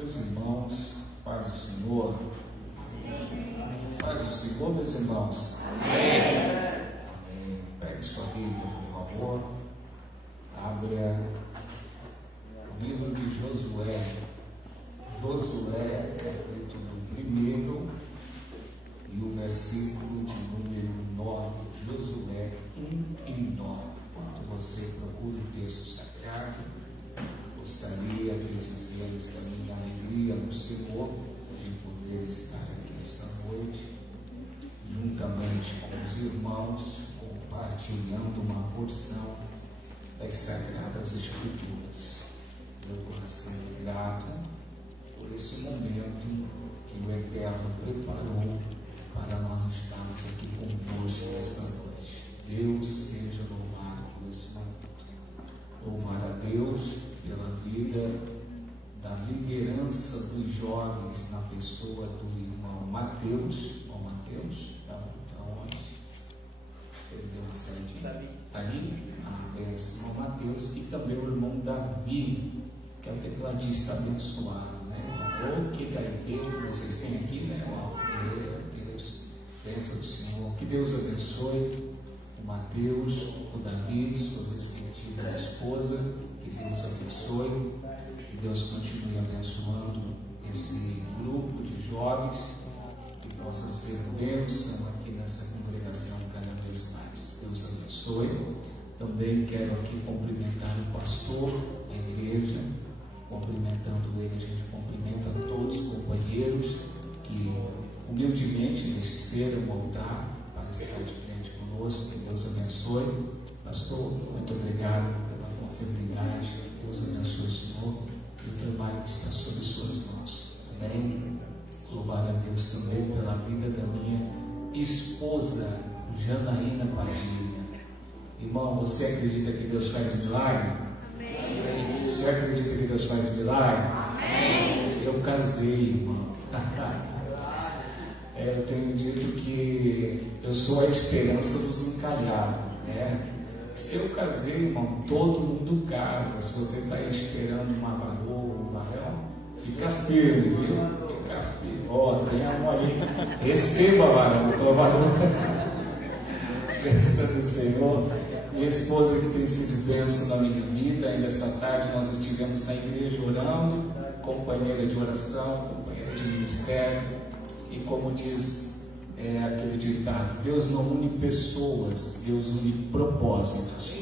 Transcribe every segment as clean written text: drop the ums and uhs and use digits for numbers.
Meus irmãos, paz do Senhor. Paz do Senhor, meus irmãos. Amém. Pegue sua Bíblia, por favor. Abra o livro de Josué. Josué, capítulo 1 e o versículo de número 9. Josué 1 e 9. Enquanto você procura o texto sagrado, gostaria de dizer-lhes da minha alegria no Senhor de poder estar aqui esta noite, juntamente com os irmãos, compartilhando uma porção das Sagradas Escrituras. Meu coração é grato por esse momento que o Eterno preparou para nós estarmos aqui convosco esta noite. Deus seja louvado por esse momento. Louvar a Deus pela vida da liderança dos jovens na pessoa do irmão Mateus. Irmão Mateus, está onde? Perdeu a sede. Está ali? É esse irmão Mateus. E também o irmão Davi, que é o tecladista abençoado, né? Oh, que gaiteiro que vocês têm aqui, né? Meu Deus, bênção do Senhor. Que Deus abençoe o Mateus, o Davi, suas respectivas esposas. Que Deus abençoe, que Deus continue abençoando esse grupo de jovens, que possa ser bênção aqui nessa congregação cada vez mais. Deus abençoe. Também quero aqui cumprimentar o pastor da igreja. Cumprimentando ele, a gente cumprimenta todos os companheiros que humildemente desceram o altar para estar de frente conosco. Que Deus abençoe. Pastor, muito obrigado pela confiabilidade. Deus abençoe o Senhor e o trabalho que está sob suas mãos. Amém. Louvar a Deus também pela vida da minha esposa, Janaína Padilha. Irmão, você acredita que Deus faz milagre? Amém. Você acredita que Deus faz milagre? Amém. Eu casei, irmão. Eu tenho dito que eu sou a esperança dos encalhados, né? Se eu casei, irmão, todo mundo casa. Se você está aí esperando uma varoa, um varão, fica firme, viu? Fica firme. Ó, tem amor aí. Receba, varão, tua varoa. Bênção do Senhor. Minha esposa que tem sido bênção na minha vida. Ainda essa tarde nós estivemos na igreja orando, companheira de oração, companheira de ministério. E como diz aquele ditado, Deus não une pessoas, Deus une propósitos.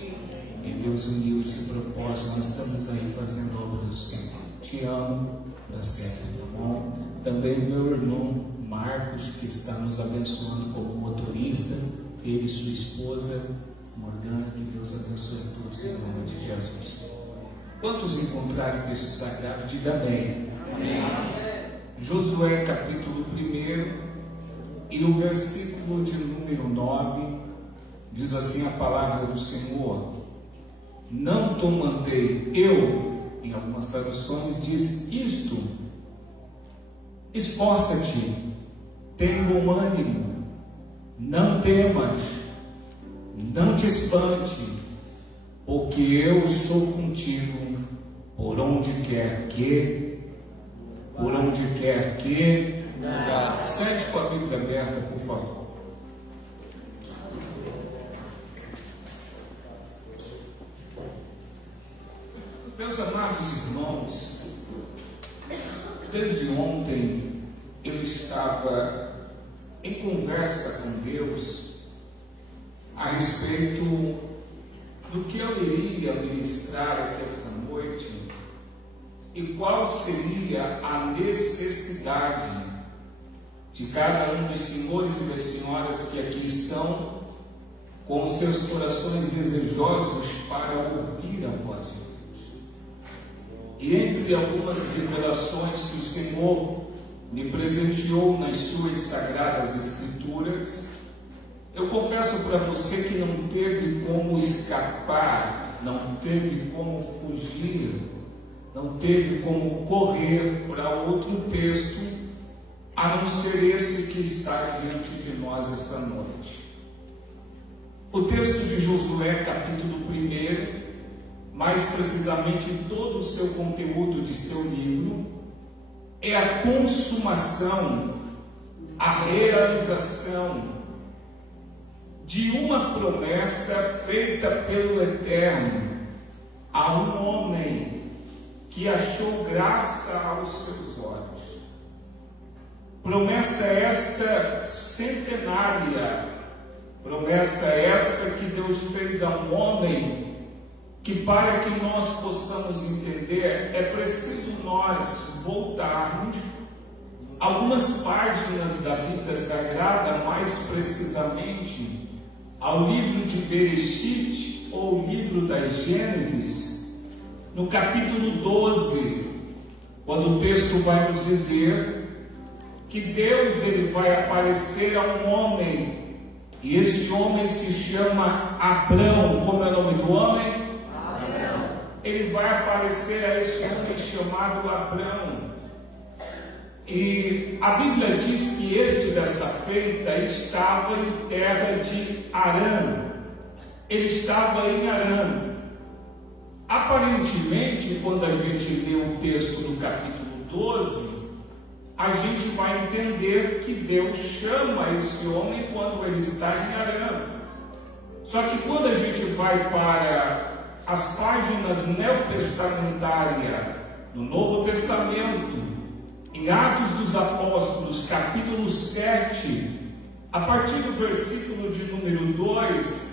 E Deus uniu esse propósito. Nós estamos aí fazendo a obra do Senhor. Te amo para sempre, tá bom? Também meu irmão Marcos, que está nos abençoando como motorista, ele e sua esposa Morgana. Que Deus abençoe a todos em nome de Jesus. Quantos encontraram o texto sagrado? Diga amém. Amém. Josué capítulo 1 e o versículo de número 9 diz assim a palavra do Senhor: não te mandei eu, em algumas traduções diz isto, esforça-te, tem bom ânimo, não temas, não te espante, porque eu sou contigo por onde quer que sente com a Bíblia aberta, por favor. Meus amados irmãos, desde ontem eu estava em conversa com Deus a respeito do que eu iria ministrar aqui esta noite e qual seria a necessidade de cada um dos senhores e das senhoras que aqui estão com os seus corações desejosos para ouvir a voz de Deus. E entre algumas revelações que o Senhor me presenteou nas suas sagradas Escrituras, eu confesso para você que não teve como escapar, não teve como fugir, não teve como correr para outro texto a não ser esse que está diante de nós essa noite. O texto de Josué, capítulo 1, mais precisamente todo o seu conteúdo de seu livro, é a consumação, a realização de uma promessa feita pelo Eterno a um homem que achou graça aos seus olhos. Promessa esta centenária, promessa esta que Deus fez a um homem, que para que nós possamos entender, é preciso nós voltarmos algumas páginas da Bíblia Sagrada, mais precisamente ao livro de Bereshit, ou livro das Gênesis, no capítulo 12, quando o texto vai nos dizer que Deus ele vai aparecer a um homem, e esse homem se chama Abrão. Como é o nome do homem? Abrão. Ele vai aparecer a esse homem chamado Abrão. E a Bíblia diz que este desta feita estava em terra de Arã. Ele estava em Arã. Aparentemente, quando a gente lê o texto do capítulo 12, a gente vai entender que Deus chama esse homem quando ele está em Arã. Só que quando a gente vai para as páginas neotestamentárias no Novo Testamento, em Atos dos Apóstolos, capítulo 7, a partir do versículo de número 2,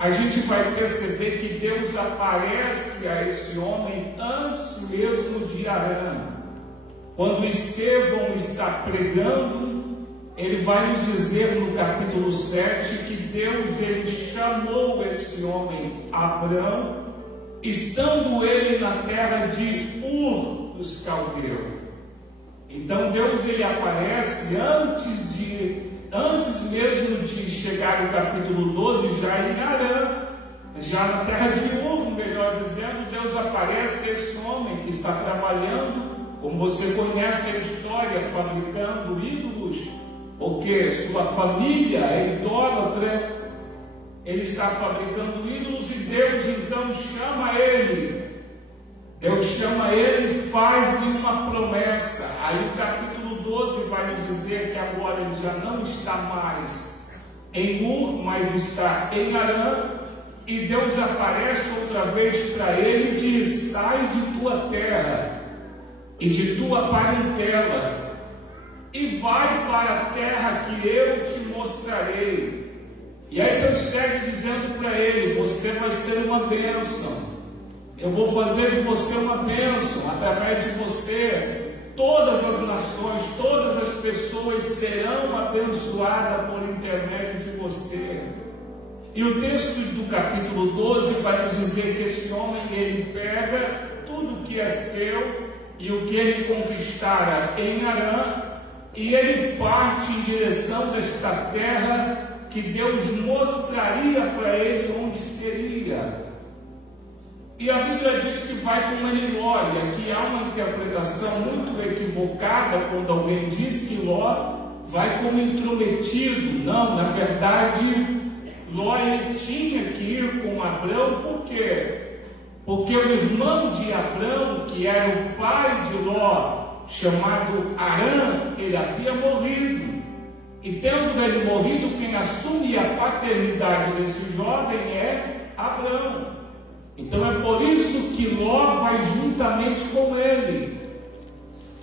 a gente vai perceber que Deus aparece a esse homem antes mesmo de Arã. Quando Estevão está pregando, ele vai nos dizer no capítulo 7 que Deus ele chamou esse homem Abrão, estando ele na terra de Ur dos Caldeus. Então Deus ele aparece antes mesmo de chegar no capítulo 12, já em Arã, já na terra de Ur, melhor dizendo. Deus aparece a esse homem que está trabalhando, como você conhece a história, fabricando ídolos, porque sua família é idólatra. Ele está fabricando ídolos e Deus então chama ele. Deus chama ele e faz-lhe uma promessa. Aí o capítulo 12 vai nos dizer que agora ele já não está mais em Ur, mas está em Arã. E Deus aparece outra vez para ele e diz: sai de tua terra e de tua parentela, e vai para a terra que eu te mostrarei. E aí Deus segue dizendo para ele: você vai ser uma bênção, eu vou fazer de você uma bênção, através de você todas as nações, todas as pessoas serão abençoadas por intermédio de você. E o texto do capítulo 12 vai nos dizer que esse homem ele pega tudo que é seu e o que ele conquistara em Arã, e ele parte em direção desta terra que Deus mostraria para ele onde seria. E a Bíblia diz que vai com ele Ló, e aqui há uma interpretação muito equivocada quando alguém diz que Ló vai como intrometido. Não, na verdade, Ló ele tinha que ir com Abrão. Por quê? Porque o irmão de Abrão, que era o pai de Ló, chamado Arã, ele havia morrido. E tendo ele morrido, quem assume a paternidade desse jovem é Abrão. Então é por isso que Ló vai juntamente com ele.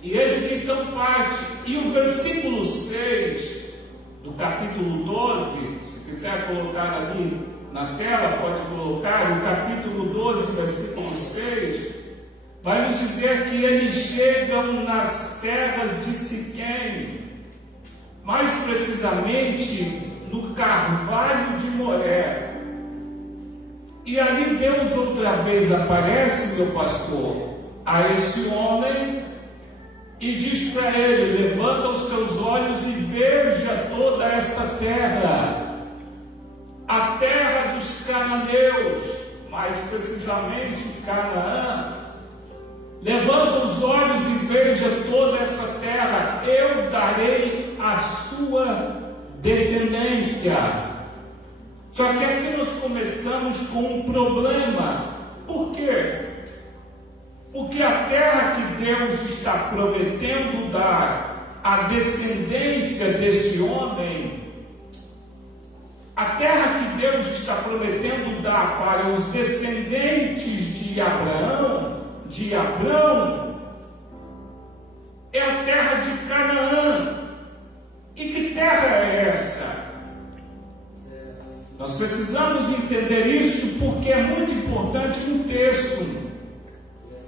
E eles então partem. E o versículo 6 do capítulo 12, se quiser colocar ali na tela, pode colocar, o capítulo 12, versículo 6, vai nos dizer que eles chegam nas terras de Siquém, mais precisamente no Carvalho de Moré. E ali Deus outra vez aparece, meu pastor, a esse homem e diz para ele: levanta os teus olhos e veja toda esta terra, a terra dos cananeus, mais precisamente Canaã. Levanta os olhos e veja toda essa terra, eu darei a sua descendência. Só que aqui nós começamos com um problema. Por quê? Porque a terra que Deus está prometendo dar à descendência deste homem, a terra que Deus está prometendo dar para os descendentes de Abraão, é a terra de Canaã. E que terra é essa? Nós precisamos entender isso porque é muito importante no texto.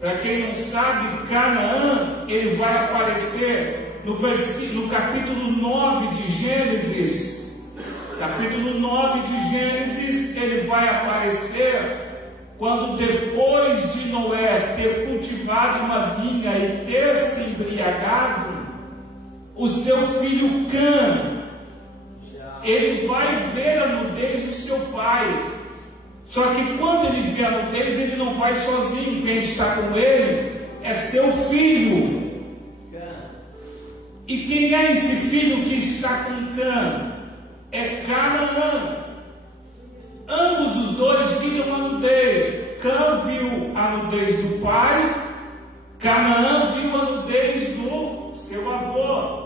Para quem não sabe, Canaã, ele vai aparecer no capítulo 9 de Gênesis. Capítulo 9 de Gênesis, ele vai aparecer quando, depois de Noé ter cultivado uma vinha e ter se embriagado, o seu filho Cã, ele vai ver a nudez do seu pai. Só que quando ele vê a nudez, ele não vai sozinho. Quem está com ele é seu filho. E quem é esse filho que está com Cã? É Canaã. Ambos os dois viram a nudez. Cã viu a nudez do pai, Canaã viu a nudez do seu avô.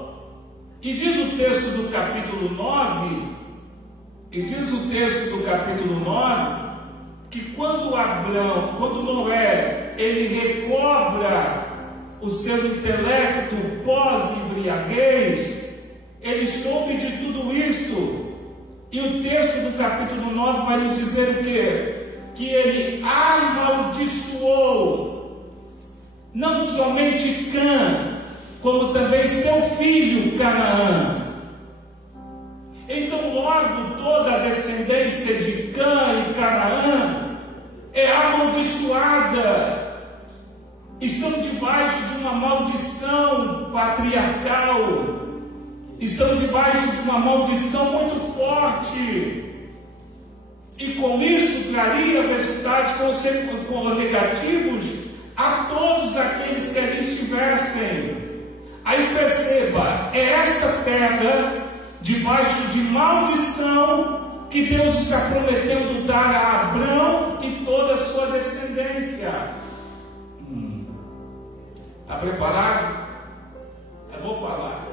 E diz o texto do capítulo 9, que quando Noé, ele recobra o seu intelecto pós-embriaguez, ele soube de tudo isto. E o texto do capítulo 9 vai nos dizer o quê? Que ele amaldiçoou não somente Cã, como também seu filho Canaã. Então logo toda a descendência de Cã e Canaã é amaldiçoada. Estão debaixo de uma maldição patriarcal. Estão debaixo de uma maldição muito forte. E com isso traria resultados negativos a todos aqueles que ali estivessem. Aí perceba, é esta terra debaixo de maldição que Deus está prometendo dar a Abrão e toda a sua descendência. Está preparado? Eu vou falar.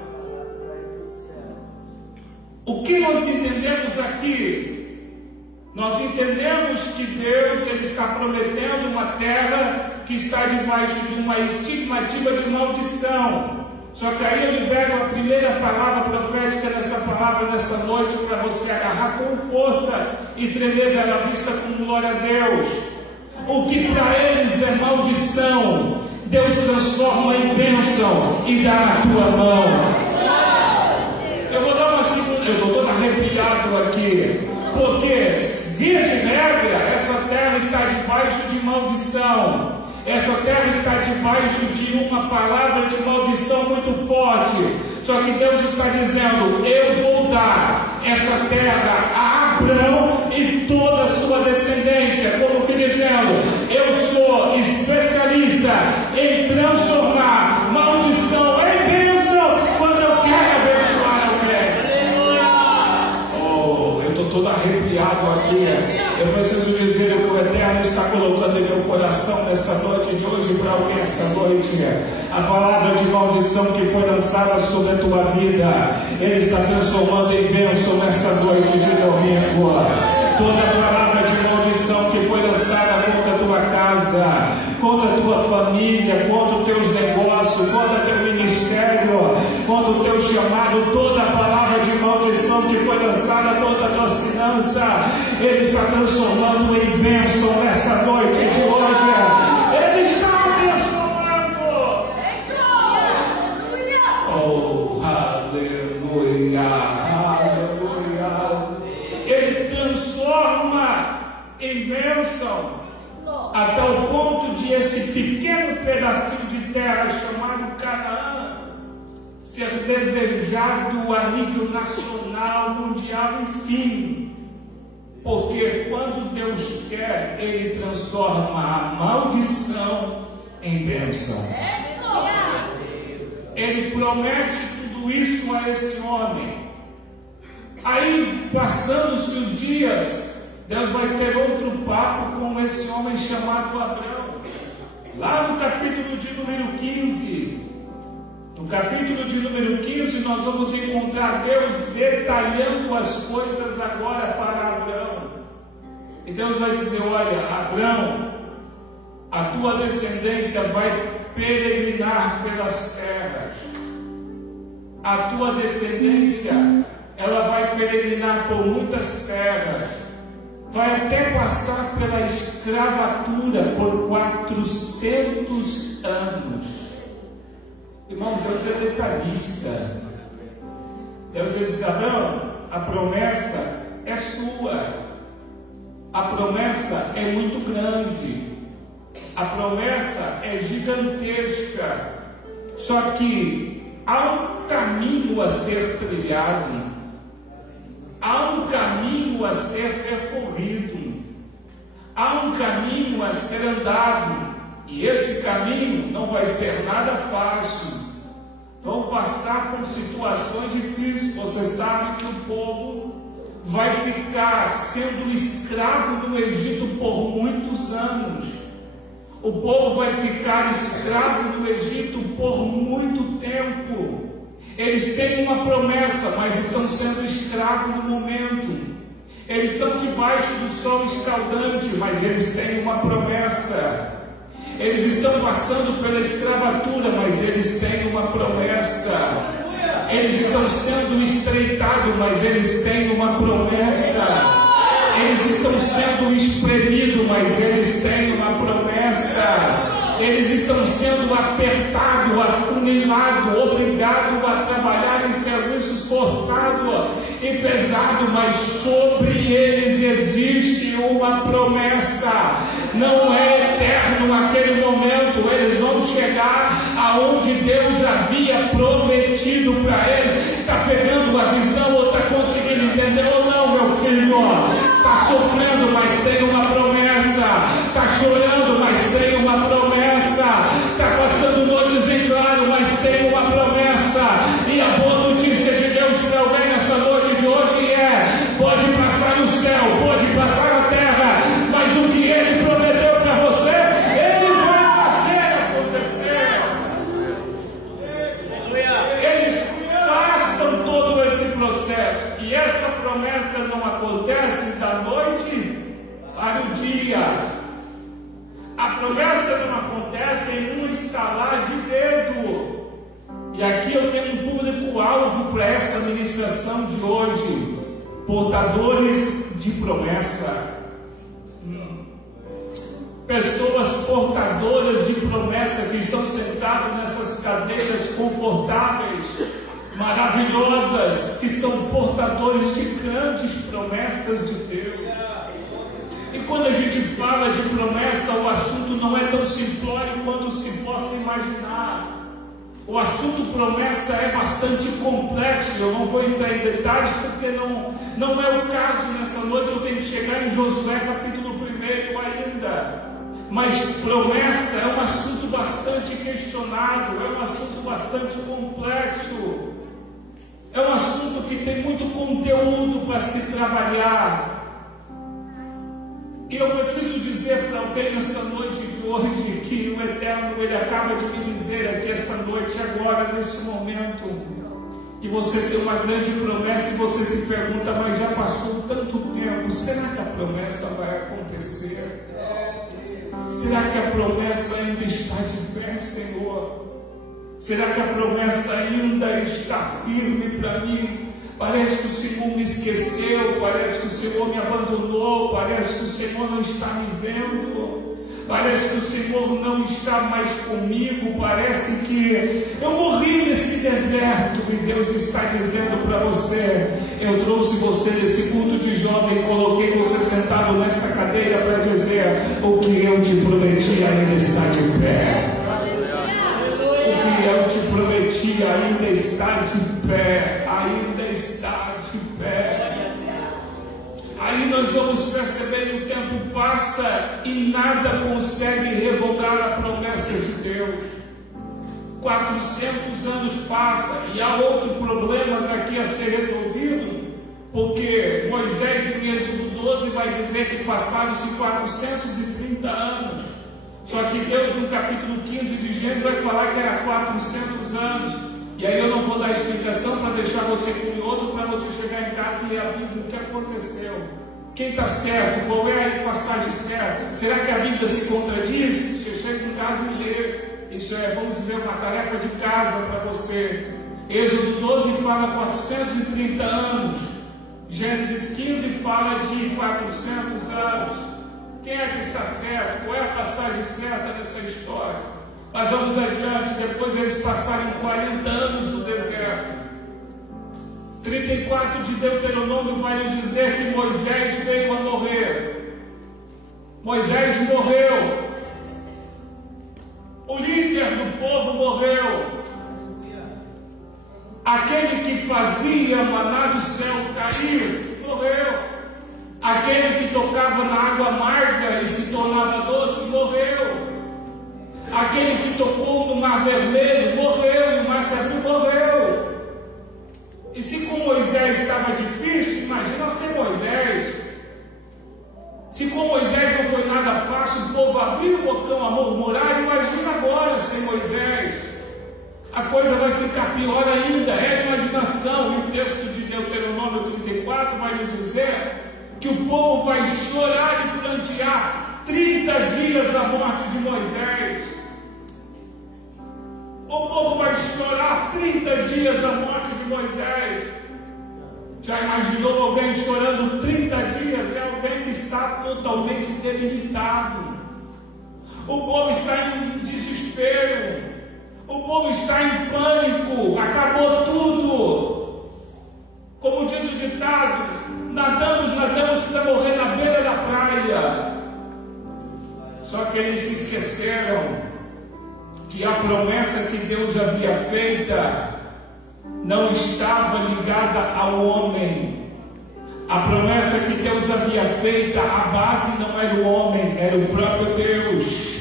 O que nós entendemos aqui? Nós entendemos que Deus ele está prometendo uma terra que está debaixo de uma estimativa de maldição. Só que aí eu libero a primeira palavra profética dessa palavra nessa noite para você agarrar com força e tremer pela vista com glória a Deus. O que para eles é maldição, Deus transforma em bênção e dá na tua mão. Eu vou dar uma segunda, eu estou todo arrepiado aqui, porque via de regra, essa terra está debaixo de maldição. Essa terra está debaixo de uma palavra de maldição muito forte. Só que Deus está dizendo: eu vou dar essa terra a Abrão e toda a sua descendência. Como que dizendo, eu sou especialista em transformar maldição em bênção. Quando eu quero abençoar, eu quero. Oh, eu estou todo arrepiado aqui. Eu preciso dizer o que o Eterno está colocando em meu coração nessa noite de hoje para alguém essa noite. A palavra de maldição que foi lançada sobre a tua vida, Ele está transformando em bênção nessa noite de domingo. Toda palavra de maldição que foi lançada contra a tua casa, contra a tua família, contra os teus negócios, contra o teu ministério, contra o teu chamado, toda a palavra de maldição que foi lançada contra a tua finança, Ele está transformando em bênção nessa noite de hoje. Ele está transformando. Oh, aleluia, aleluia. Ele transforma em bênção a tal ponto de esse pequeno pedacinho de terra chamado Canaã ser desejado a nível nacional, mundial, enfim. Porque quando Deus quer, Ele transforma a maldição em bênção. Ele promete tudo isso a esse homem. Aí, passando-se os dias, Deus vai ter outro papo com esse homem chamado Abrão. Lá no capítulo de número 15, no capítulo de número 15, nós vamos encontrar Deus detalhando as coisas agora para Abraão. E Deus vai dizer: olha, Abraão, a tua descendência vai peregrinar pelas terras. A tua descendência, ela vai peregrinar por muitas terras. Vai até passar pela escravatura por 400 anos. Irmão, Deus é detalhista. Deus diz: Abraão, a promessa é sua. A promessa é muito grande. A promessa é gigantesca. Só que há um caminho a ser trilhado. Há um caminho a ser percorrido. Há um caminho a ser andado. E esse caminho não vai ser nada fácil. Vão passar por situações difíceis. Você sabe que o povo vai ficar sendo escravo no Egito por muitos anos. O povo vai ficar escravo no Egito por muito tempo. Eles têm uma promessa, mas estão sendo escravos no momento. Eles estão debaixo do sol escaldante, mas eles têm uma promessa. Eles estão passando pela escravatura, mas eles têm uma promessa. Eles estão sendo estreitados, mas eles têm uma promessa. Eles estão sendo espremidos, mas eles têm uma promessa. Eles estão sendo apertados, afunilados, obrigados a trabalhar em serviços forçados e pesados, mas sobre eles existe uma promessa. Não é eterno aquele momento. Eles vão chegar aonde Deus havia prometido para eles. Está pegando a visão ou está conseguindo entender ou não, meu filho? Está sofrendo, mas tem uma promessa. Está chorando, mas tem uma promessa. Está passando noites em claro, mas tem uma promessa. E a boa notícia de Deus para alguém nessa noite de hoje é: pode passar no céu, pode passar na terra, mas o que Ele prometeu para você, Ele vai fazer acontecer. Eles passam todo esse processo. E essa promessa não acontece da noite para o dia. A promessa não acontece em um estalar de dedo. E aqui eu tenho um público-alvo para essa ministração de hoje: portadores de promessa. Pessoas portadoras de promessa que estão sentadas nessas cadeiras confortáveis, maravilhosas, que são portadores de grandes promessas de Deus. E quando a gente fala de promessa, o assunto não é tão simplório quanto se possa imaginar. O assunto promessa é bastante complexo. Eu não vou entrar em detalhes porque não é o caso nessa noite. Eu tenho que chegar em Josué capítulo 1 ainda. Mas promessa é um assunto bastante questionado, é um assunto bastante complexo. É um assunto que tem muito conteúdo para se trabalhar. E eu preciso dizer para alguém nessa noite de hoje que o Eterno, Ele acaba de me dizer aqui essa noite, agora, nesse momento, que você tem uma grande promessa e você se pergunta: mas já passou tanto tempo, será que a promessa vai acontecer? Será que a promessa ainda está de pé, Senhor? Será que a promessa ainda está firme para mim? Parece que o Senhor me esqueceu, parece que o Senhor me abandonou, parece que o Senhor não está me vendo, parece que o Senhor não está mais comigo, parece que eu morri nesse deserto. E Deus está dizendo para você: eu trouxe você desse culto de jovem, coloquei você sentado nessa cadeira para dizer: o que eu te prometi ainda está de pé. O que eu te prometi ainda está de pé, ainda está de pé. Aí nós vamos perceber que o tempo passa e nada consegue revogar a promessa de Deus. 400 anos passam e há outros problemas aqui a ser resolvido, porque Moisés em Êxodo 12 vai dizer que passaram-se 430 anos. Só que Deus, no capítulo 15 de Gênesis, vai falar que era 400 anos. E aí eu não vou dar explicação para deixar você curioso, para você chegar em casa e ler a Bíblia, o que aconteceu. Quem está certo? Qual é a passagem certa? Será que a Bíblia se contradiz? Você chega em casa e lê. Isso é, vamos dizer, uma tarefa de casa para você. Êxodo 12 fala 430 anos. Gênesis 15 fala de 400 anos. Quem é que está certo? Qual é a passagem certa dessa história? Mas vamos adiante. Depois eles passaram 40 anos no deserto. 34 de Deuteronômio vai nos dizer que Moisés veio a morrer. Moisés morreu. O líder do povo morreu. Aquele que fazia maná do céu cair, morreu. Aquele que tocava na água amarga e se tornava doce, morreu. Aquele que tocou no mar vermelho, morreu. E o mar se abriu, morreu. E se com Moisés estava difícil, imagina ser Moisés. Se com Moisés não foi nada fácil, o povo abriu o bocão a murmurar, imagina agora sem Moisés. A coisa vai ficar pior ainda, é a imaginação. E o texto de Deuteronômio 34 vai nos dizer que o povo vai chorar e plantear 30 dias a morte de Moisés. O povo vai chorar 30 dias a morte de Moisés. Já imaginou alguém chorando 30 dias? É alguém que está totalmente debilitado. O povo está em desespero. O povo está em pânico. Acabou tudo. Como diz o ditado, nadamos para morrer na beira da praia. Só que eles se esqueceram que a promessa que Deus havia feita não estava ligada ao homem. A promessa que Deus havia feita, a base não era o homem, era o próprio Deus.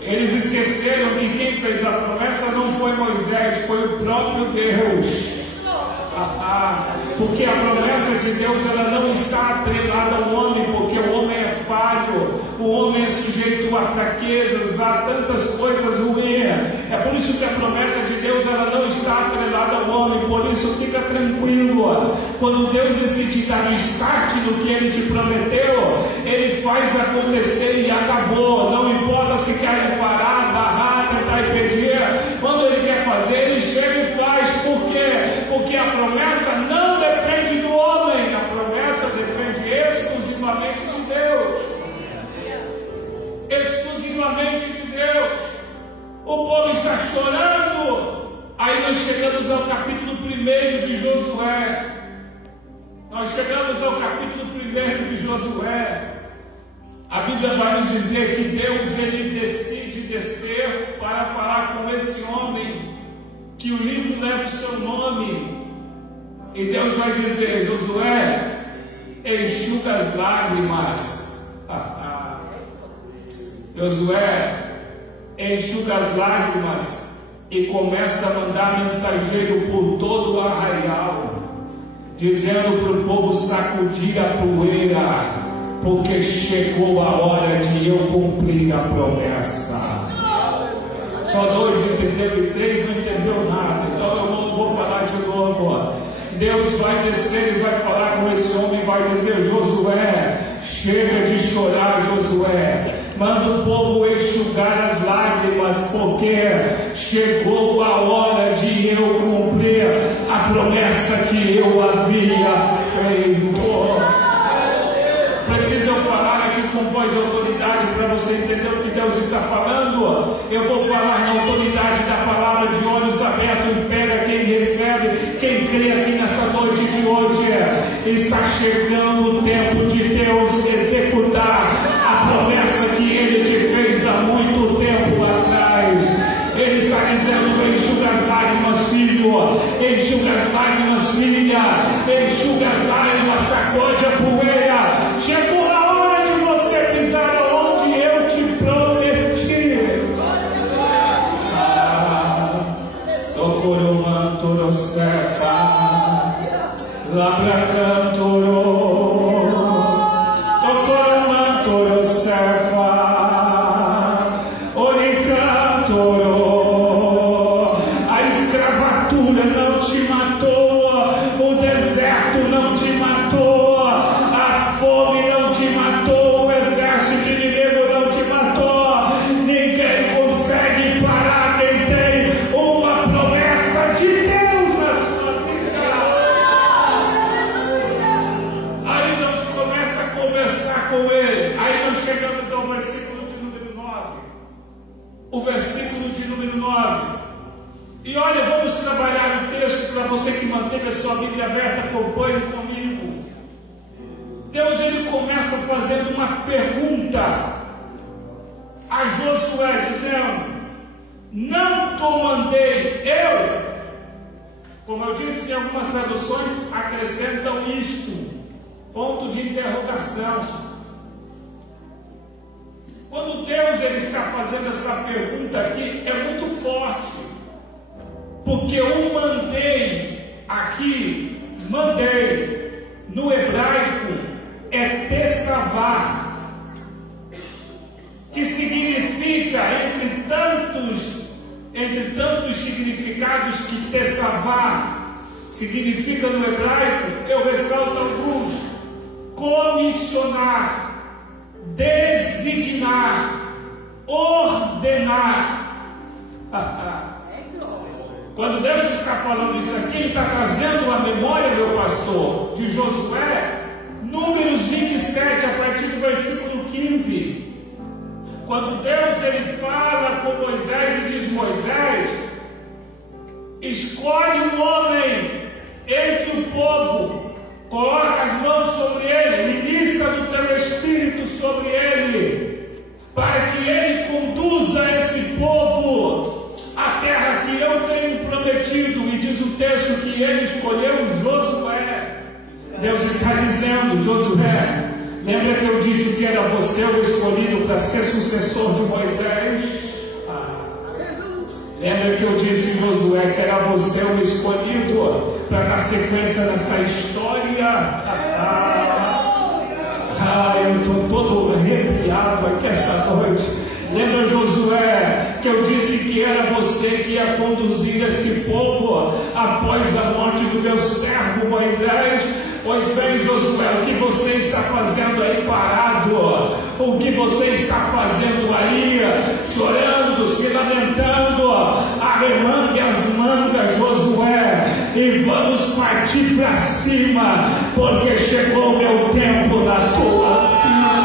Eles esqueceram que quem fez a promessa não foi Moisés, foi o próprio Deus. Porque a promessa de Deus ela não está atrelada ao homem, porque o homem é falho, o homem é sujeito a fraquezas, a tantas coisas ruins. É por isso que a promessa de Deus ela não está atrelada ao homem. Por isso fica tranquilo, quando Deus decidir dar start no que Ele te prometeu, Ele faz acontecer e acabou. Não importa se quer parar, barrar, tentar impedir. Quando Ele quer fazer, Ele chega e faz. Por quê? Porque a promessa não depende do homem, a promessa depende exclusivamente de Deus. Exclusivamente de Deus. O povo está chorando. Aí nós chegamos ao capítulo 1 de Josué. Nós chegamos ao capítulo 1 de Josué. A Bíblia vai nos dizer que Deus ele decide descer para falar com esse homem, que o livro leva o seu nome. E Deus vai dizer: Josué, enxuga as lágrimas. Josué, enxuga as lágrimas e começa a mandar mensageiro por todo o arraial, dizendo para o povo sacudir a poeira, porque chegou a hora de eu cumprir a promessa. Só 2 entenderam e 3 não entendeu nada. Então eu vou falar de novo. Deus vai descer e vai falar com esse homem e vai dizer: Josué, chega de chorar, Josué. Manda o povo enxugar as lágrimas, porque chegou a hora de eu cumprir a promessa que eu havia feito. Preciso falar aqui com voz e autoridade para você entender o que Deus está falando. Eu vou falar na autoridade da palavra, de olhos abertos, e pega quem recebe, quem crê aqui nessa noite de hoje. Está chegando o tempo de Deus executar a promessa que Ele te fez há muito tempo atrás. Ele está dizendo: enxuga as lágrimas, filho, enxuga as lágrimas, filha, enxuga as lágrimas, sacode a poeira. Chegou a hora de você pisar onde eu te prometi. Tocoromantoro cefa, labracantoro, tocoromantoro cefa. número 9. E olha, vamos trabalhar o texto para você que manteve a sua Bíblia aberta, acompanhe comigo. Deus, ele começa fazendo uma pergunta a Josué, dizendo: não te mandei eu? Como eu disse, em algumas traduções acrescentam isto, ponto de interrogação. Quando Deus ele está fazendo essa pergunta aqui, é muito forte, porque o mandei aqui, mandei, no hebraico é tessavar, que significa, entre tantos significados que tessavar significa no hebraico, eu ressalto alguns: comissionar, designar, ordenar. Quando Deus está falando isso aqui, Ele está trazendo a memória, meu pastor, de Josué, Números 27, a partir do versículo 15. Quando Deus ele fala com Moisés e diz: Moisés, escolhe um homem entre o povo, coloca as mãos sobre ele, ministra do teu espírito sobre ele, para que ele conduza esse povo à terra que eu tenho prometido. E diz o texto que ele escolheu Josué. Deus está dizendo: Josué, lembra que eu disse que era você o escolhido para ser sucessor de Moisés? Lembra que eu disse, Josué, que era você o escolhido para dar sequência nessa história? Eu estou todo arrepiado aqui esta noite. Lembra, Josué, que eu disse que era você que ia conduzir esse povo após a morte do meu servo Moisés? Pois bem, Josué, o que você está fazendo aí parado? O que você está fazendo aí chorando, se lamentando, arremando as mangas, Josué, e vamos partir para cima, porque chegou o meu tempo na tua vida.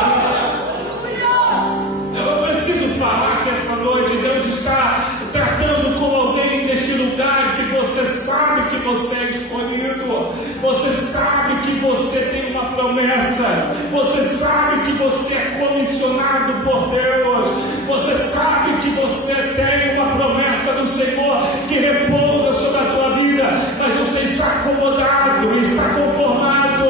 Eu preciso falar que essa noite Deus está tratando com alguém neste lugar, que você sabe que você é escolhido, você sabe que você tem uma promessa, você sabe que você é comissionado por Deus, você sabe que você tem uma promessa do Senhor que repousa sobre a tua vida, mas você está acomodado, está conformado,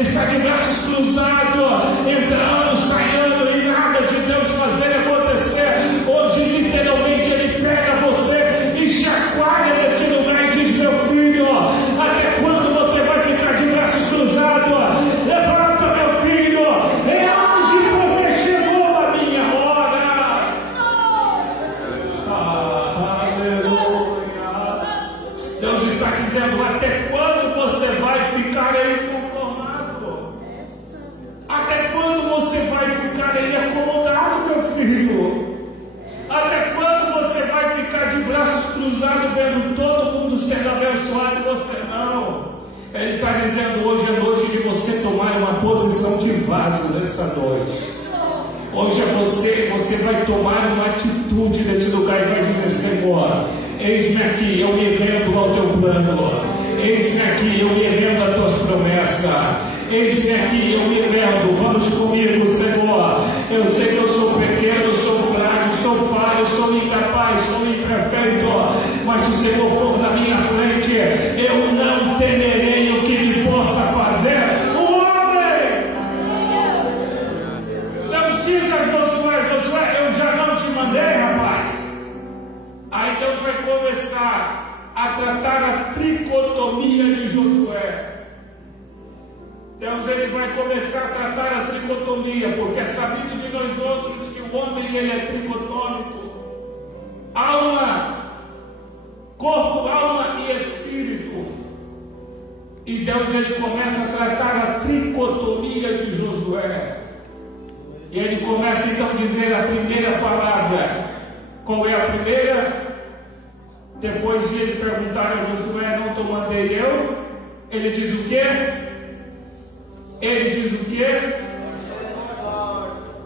está de braços cruzados, entrando, saindo, e nada de Deus fazer acontecer. Hoje literalmente Ele pega você e chacoalha desse lugar e diz: meu filho, até quando você vai ficar de braços cruzados? Levanta, meu filho, é hoje porque chegou a minha hora. Aleluia. Deus está dizendo: até quando você vai ficar aí conformado? Até quando você vai ficar aí acomodado, meu filho? Até quando você vai ficar de braços cruzados vendo todo mundo sendo abençoado e você não? Ele está dizendo: hoje é noite de você tomar uma posição de vaso nessa noite. Hoje é você vai tomar uma atitude nesse lugar e vai dizer: Senhor, eis-me aqui, eu me rendo ao teu plano. Eis-me aqui, eu me rendo às tuas promessas. Eis-me aqui, eu me rendo. Vamos comigo, Senhor. Eu sei que eu sou pequeno, sou frágil, sou falho, sou incapaz, sou imperfeito, mas se o Senhor for na minha frente, eu não temerei o que me possa fazer o homem. Deus diz a Josué: Josué, eu já não te mandei, rapaz. Aí Deus vai começar a tratar a tricotomia de Josué. Deus ele vai começar a tratar a tricotomia, porque é sabido de nós outros que o homem ele é tricotômico: alma, corpo, alma e espírito. E Deus ele começa a tratar a tricotomia de Josué. E ele começa então a dizer a primeira palavra. Qual é a primeira? Depois de ele perguntar a Josué: não te mandei eu? Ele diz o quê? Ele diz o quê?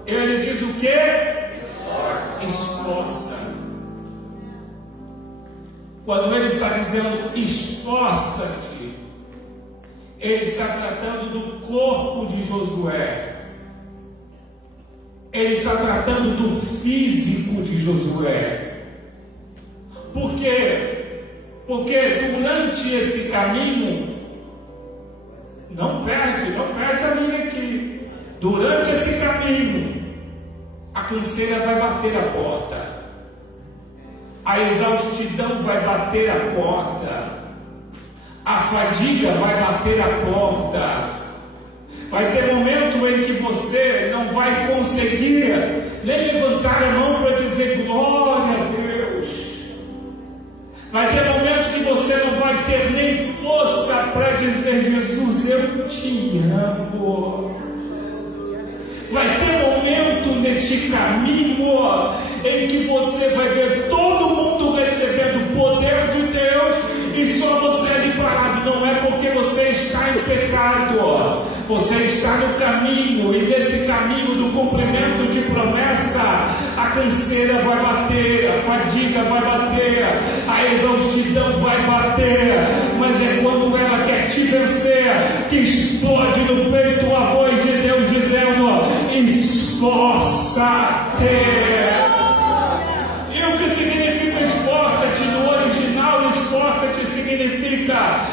Ele diz o quê? Esforça. Quando ele está dizendo esforça-te, ele está tratando do corpo de Josué. Ele está tratando do físico de Josué. Por quê? Porque durante esse caminho, não perde a linha aqui. Durante esse caminho, a canseira vai bater a porta. A exaustidão vai bater a porta, a fadiga vai bater a porta. Vai ter momento em que você não vai conseguir nem levantar a mão para dizer glória a Deus. Vai ter momento que você não vai ter nem força para dizer Jesus, eu te amo. Vai ter momento neste caminho em que você vai ver todo mundo recebendo o poder de Deus e só você ali parado. Não é porque você está em pecado, você está no caminho, e nesse caminho do cumprimento de promessa, a canseira vai bater, a fadiga vai bater, a exaustidão vai bater, mas é quando ela quer te vencer que explode no peito a voz de Deus dizendo: esforça-te. E o que significa esforça-te? No original, esforça-te significa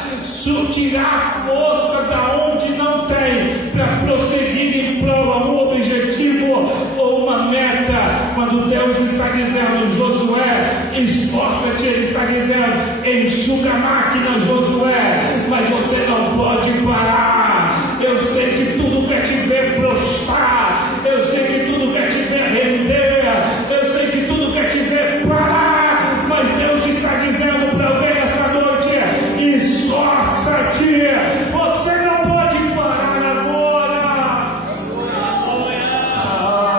tirar força da onde não tem, para prosseguir em prol a um objetivo ou uma meta. Quando Deus está dizendo Josué, esforça-te, Ele está dizendo enxuga a máquina, Josué, mas você não pode parar. Eu sei que tudo quer te ver prostrar, eu sei que tudo quer te ver render, eu sei que tudo quer te ver parar, mas Deus está dizendo para alguém essa noite: esforça-te, você não pode parar agora.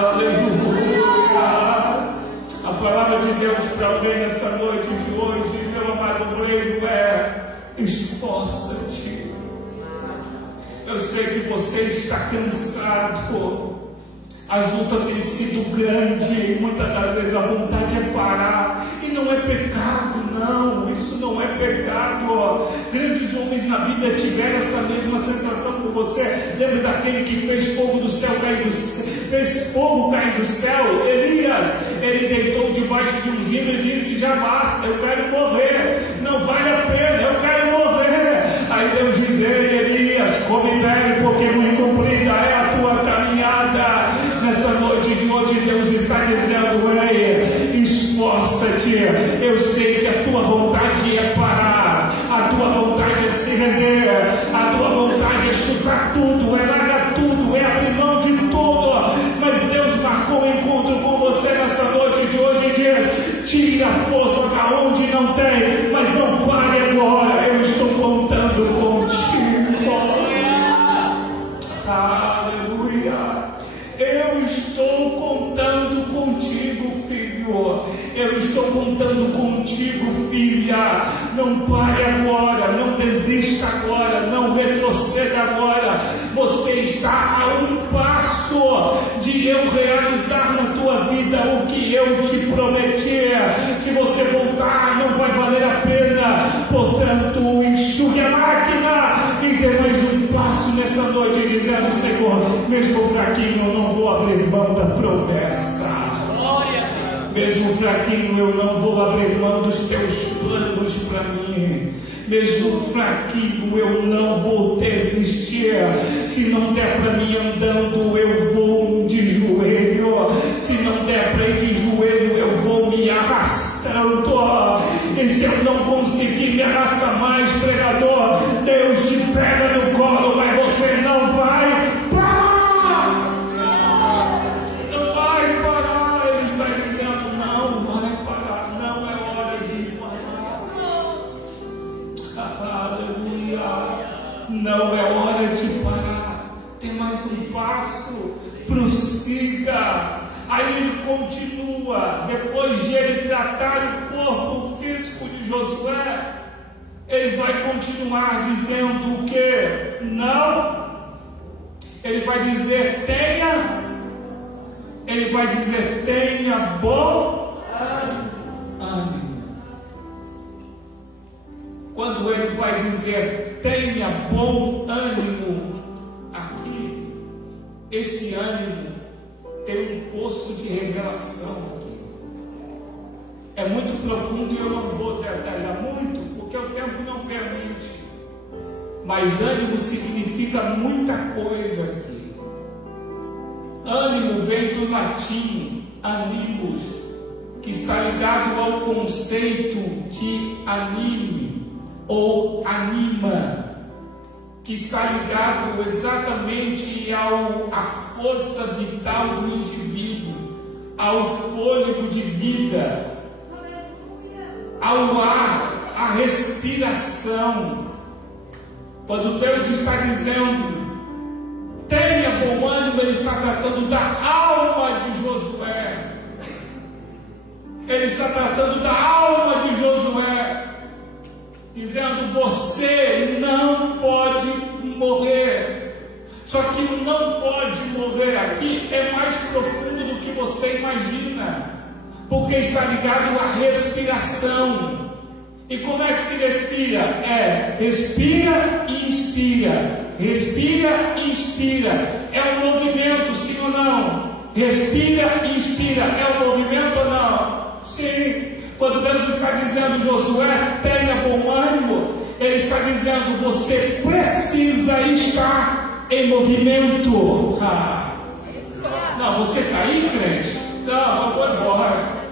Aleluia. A palavra de Deus para alguém nessa noite de hoje, meu amado noivo, é: esforça-te. Eu sei que você está cansado, as lutas têm sido grandes, e muitas das vezes a vontade é parar, e não é pecado, não, isso não é pecado. Grandes homens na Bíblia tiveram essa mesma sensação que você. Lembra daquele que fez fogo do céu cair do céu, fez fogo cair do céu? Elias, ele deitou debaixo de um zimbro e disse: já basta, eu quero morrer, não vale a pena, eu quero morrer. Aí Deus diz: Elias, come e bebe, porque muito comprida é a tua caminhada. Nessa noite de hoje Deus está dizendo: ei, esforça-te. Eu sei que a tua vontade é parar, a tua vontade é se render, a tua vontade é chutar tudo, é largar tudo, é abrir mão de tudo, mas Deus marcou um encontro com você nessa noite de hoje e diz: tira a força da onde não tem, mas não pare agora, eu estou contando contigo. Aleluia. Eu estou contando contigo, filho. Eu estou contando contigo, filha. Não pare agora, não desista agora, não retroceda agora. Você está a um passo de eu realizar na tua vida o que eu te prometi. Se você voltar, não vai valer a pena. Portanto, enxugue a máquina e dê mais um passo nessa noite, dizendo: Senhor, mesmo fraquinho, eu não vou abrir mão da promessa. Mesmo fraquinho, eu não vou abrir mão dos teus planos para mim. Mesmo fraquinho, eu não vou desistir. Se não der para mim andando, eu vou de joelho. Se não der para ir de joelho, eu vou me arrastando. E se eu não conseguir me arrastar mais, pregador, Deus te pega no colo, mas você não vai parar. Não vai parar. Ele está dizendo: não vai parar, não é hora de parar. Aleluia. Não é hora de parar. Tem mais um passo. Prossiga. Aí ele continua, depois de ele tratar o corpo físico de Josué, ele vai continuar dizendo o que? Não. Ele vai dizer: tenha. Ele vai dizer: tenha bom ânimo. quando ele vai dizer: tenha bom ânimo. Aqui, esse ânimo tem um poço de revelação aqui. É muito profundo e eu não vou detalhar muito, porque o tempo não permite. Mas ânimo significa muita coisa aqui. Ânimo vem do latim animus, que está ligado ao conceito de anime ou anima, que está ligado exatamente à força vital do indivíduo, ao fôlego de vida, ao ar, à respiração. Quando Deus está dizendo: tenha bom ânimo, Ele está tratando da alma de Josué. Ele está tratando da alma de Josué, dizendo: você não pode morrer. Só que o não pode morrer aqui é mais profundo do que você imagina, porque está ligado à respiração. E como é que se respira? Respira e inspira. Respira e inspira. É um movimento, sim ou não? Respira e inspira. É um movimento ou não? Sim. Quando Deus está dizendo: Josué, tenha bom ânimo, Ele está dizendo: você precisa estar em movimento. Não, você está aí, crente? Não, eu vou embora.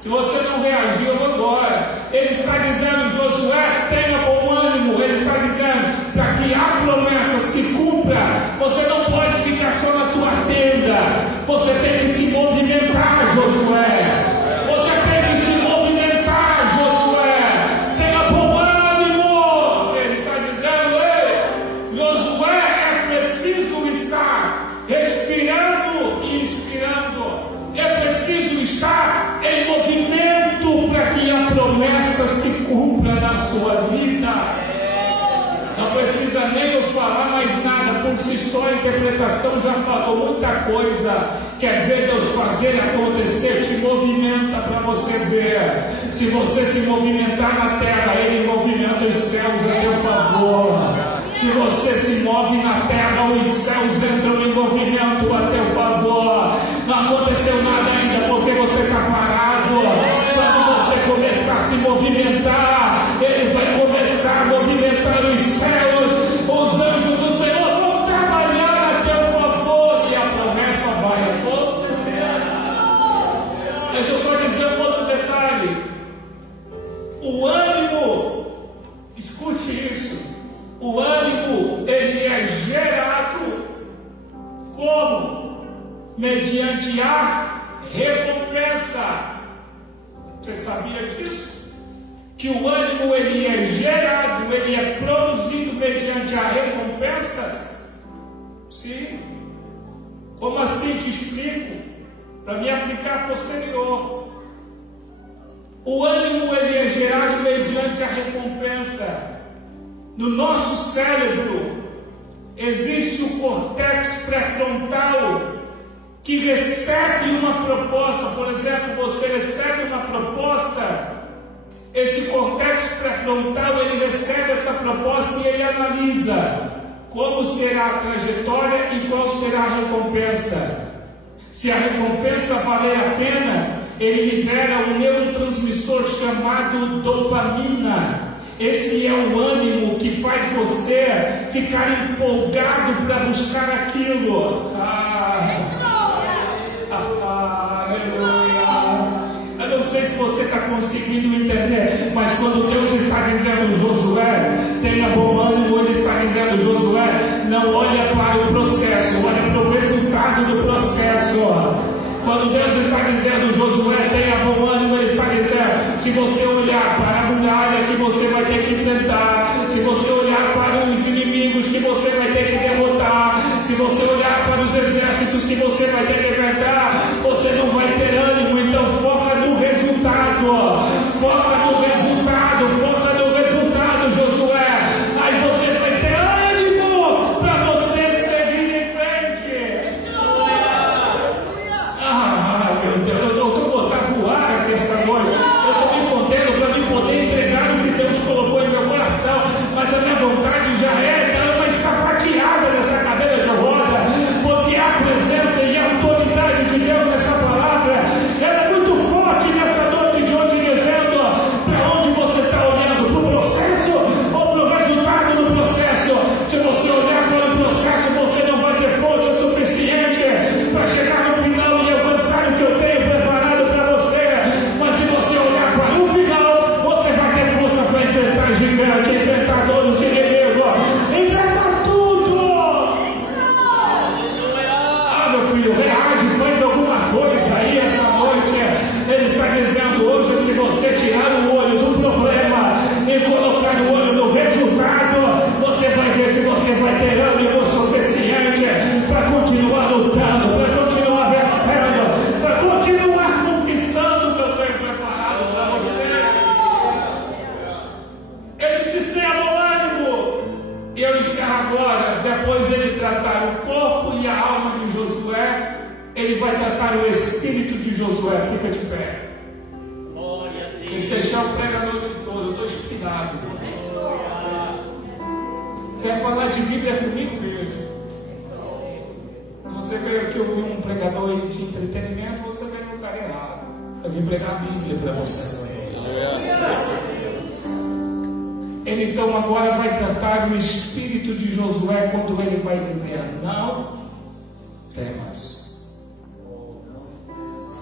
Se você não reagir, eu vou embora. Ele está dizendo: Josué, tenha bom ânimo. Ele está dizendo: para que a promessa se cumpra, você não pode ficar só na tua tenda. Você tem que se movimentar, Josué. Você tem que se movimentar, Josué. Tenha bom ânimo. Ele está dizendo: ei, Josué, é preciso estar respirando e inspirando. É preciso estar em movimento para que a promessa se cumpra na sua vida. Não precisa nem eu falar mais nada, porque se só a interpretação já falou muita coisa. Quer ver Deus fazer acontecer? Te movimenta para você ver. Se você se movimentar na terra, Ele movimenta os céus a teu favor. Se você se move na terra, os céus entram em movimento a teu favor. Não aconteceu nada ainda porque você está parado. Quando você começar a se movimentar, Ele vai começar a movimentar os céus. Os anjos do Senhor vão trabalhar a teu favor e a promessa vai acontecer. Deixa eu só dizer um outro detalhe. O ânimo, escute isso. O ânimo, ele é gerado como? Mediante a recompensa. Você sabia disso? Que o ânimo, ele é gerado, ele é produzido mediante a recompensas? Sim. Como assim? Te explico, para me aplicar posterior. O ânimo, ele é gerado mediante a recompensa. No nosso cérebro existe o córtex pré-frontal que recebe uma proposta. Por exemplo, você recebe uma proposta, esse córtex pré-frontal, ele recebe essa proposta e ele analisa como será a trajetória e qual será a recompensa. Se a recompensa valer a pena, ele libera um neurotransmissor chamado dopamina. Esse é o ânimo que faz você ficar empolgado para buscar aquilo. Aleluia. Eu não sei se você está conseguindo entender, mas quando Deus está dizendo: Josué, tenha bom ânimo, Ele está dizendo: Josué, não olha para o processo, olha para o resultado do processo. Quando Deus está dizendo: Josué, tenha bom ânimo, Ele está dizendo: se você olhar para a muralha que você vai ter que enfrentar, se você olhar para os inimigos que você vai ter que derrotar, se você olhar para os exércitos que você vai ter que enfrentar, você não vai ter ânimo. Então foca no resultado, foca no resultado, foca no resultado, Josué. Aí você vai ter ânimo para você seguir em frente. Meu Deus, eu estou botando voar aqui essa noite. Eu estou me contendo para me poder entregar o que Deus colocou em meu coração. espírito de Josué, fica de pé. Se deixar o prega a noite toda, eu estou inspirado. Você vai falar de Bíblia comigo mesmo. Você veio aqui ouvir um pregador de entretenimento, você veio no lugar errado. Eu vim pregar a Bíblia para você essa noite. Ele então agora vai tratar o espírito de Josué quando ele vai dizer: não temas.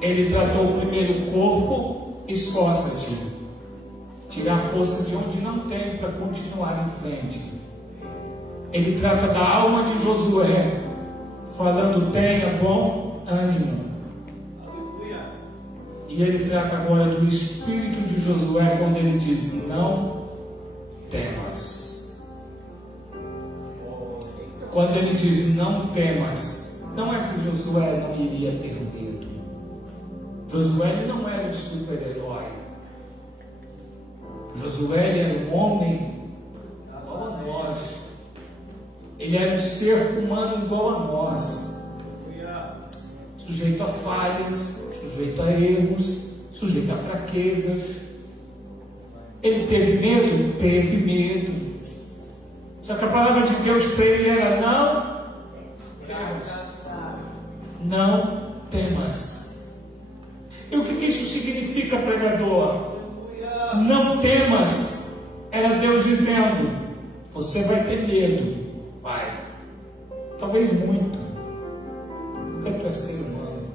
Ele tratou primeiro o corpo, esforça-te, tira a força de onde não tem para continuar em frente. Ele trata da alma de Josué, falando: tenha bom ânimo. E ele trata agora do espírito de Josué quando ele diz: não temas. Quando ele diz não temas, não é que Josué não iria ter medo. Josué ele não era um super-herói. Josué ele era um homem igual a nós. Ele era um ser humano igual a nós, sujeito a falhas, sujeito a erros, sujeito a fraquezas. Ele teve medo? Teve medo. Só que a palavra de Deus para ele era: não temas. Não temas. E o que isso significa, pregador? Não temas era Deus dizendo: você vai ter medo, vai, talvez muito, porque tu é ser humano.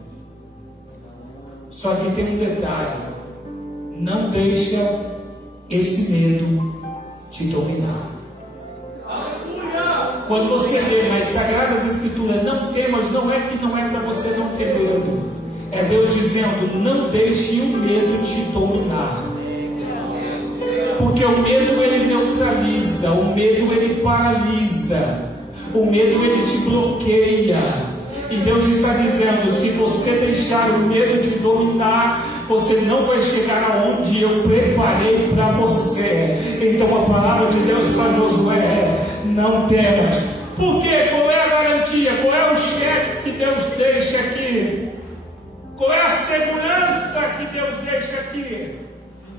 Só que tem um detalhe: não deixa esse medo te dominar. Quando você lê nas Sagradas Escrituras não temas, não é que não é para você não ter medo, é Deus dizendo: não deixe o medo te dominar. Porque o medo ele neutraliza, o medo ele paralisa, o medo ele te bloqueia. E Deus está dizendo: se você deixar o medo te dominar, você não vai chegar aonde eu preparei para você. Então a palavra de Deus para Josué é: não temas. Por quê? Qual é a garantia? Qual é o cheque que Deus deixa aqui? Qual é a segurança que Deus deixa aqui?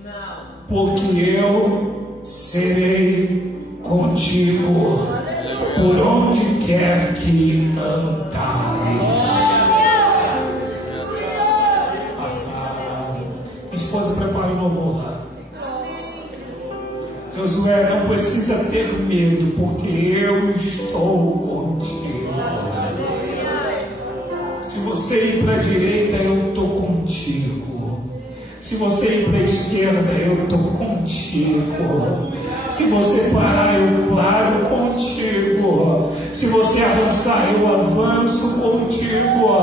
Não. Porque eu serei contigo por onde quer que andares. Minha esposa prepara o louvor. Josué, não precisa ter medo, porque eu estou contigo. Se você ir para a direita, eu estou contigo. Se você ir para a esquerda, eu estou contigo. Se você parar, eu paro contigo. Se você avançar, eu avanço contigo.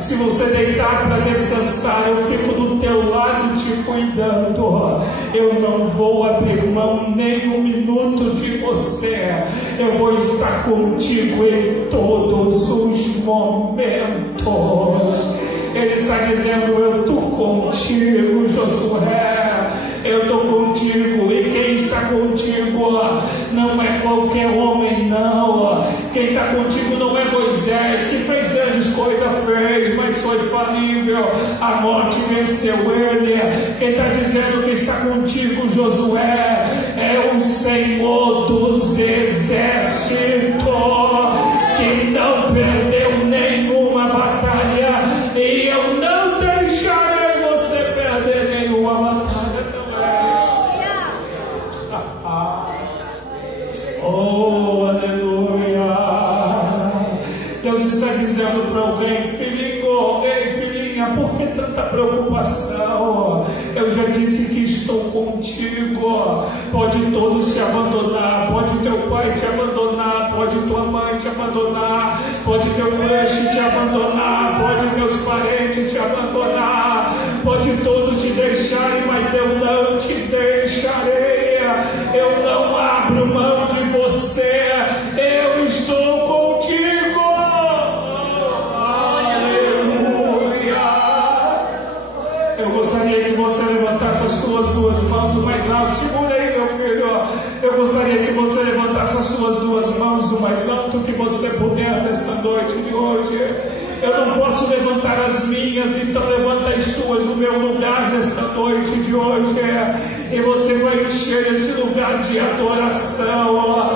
Se você deitar para descansar, eu fico do teu lado te cuidando. Eu não vou abrir mão nem um minuto de você. Eu vou estar contigo em todos os momentos. Ele está dizendo: eu estou contigo, Josué. Eu estou contigo. E quem está contigo não é qualquer homem, não. Quem está contigo não é Moisés, que fez grandes coisas, fez, mas foi falível. A morte venceu ele. Quem está dizendo que está contigo, Josué, é o Senhor dos exércitos, que não perdeu nenhuma batalha. E eu não deixarei você perder nenhuma batalha também. Oh, aleluia. Deus está dizendo para alguém: filhinho, ei filhinha, por que tanta preocupação? Eu já disse que estou contigo. Pode todos te abandonar, pode teu pai te abandonar, pode tua mãe te abandonar, pode teu crush te abandonar, pode teus parentes te abandonar, pode todos te deixarem, mas eu não te deixarei. Eu não abro mão de você. Eu estou contigo. Aleluia. Eu gostaria que você levantasse as suas duas mãos o mais alto. Segura aí, meu filho. Eu gostaria que você levantasse as suas duas mãos o mais alto que você puder nesta noite de hoje. Eu não posso levantar as minhas, então levanta as suas no meu lugar nessa noite de hoje. E você vai encher esse lugar de adoração.